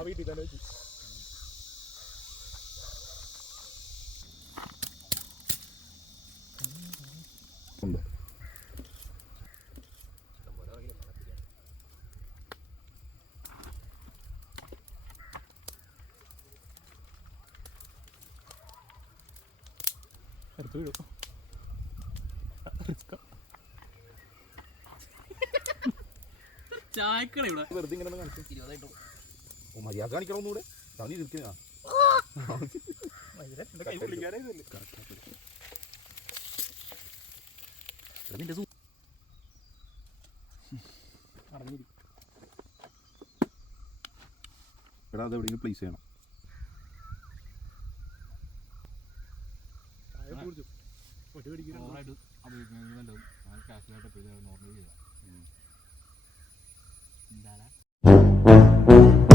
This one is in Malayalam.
വീട്ടിൽ തന്നെ വെച്ച് അടുത്ത് വീഴും ചായക്കട ഇവിടെ വെറുതെ ഇങ്ങനെ കാണിച്ചു മര്യാദ കാണിക്കണമെന്നൂടെ തവണ ഇരിക്കുന്ന എടാ അത് എവിടെയെങ്കിലും പ്ലേസ് ചെയ്യണം നോർമലി ചെയ്യാം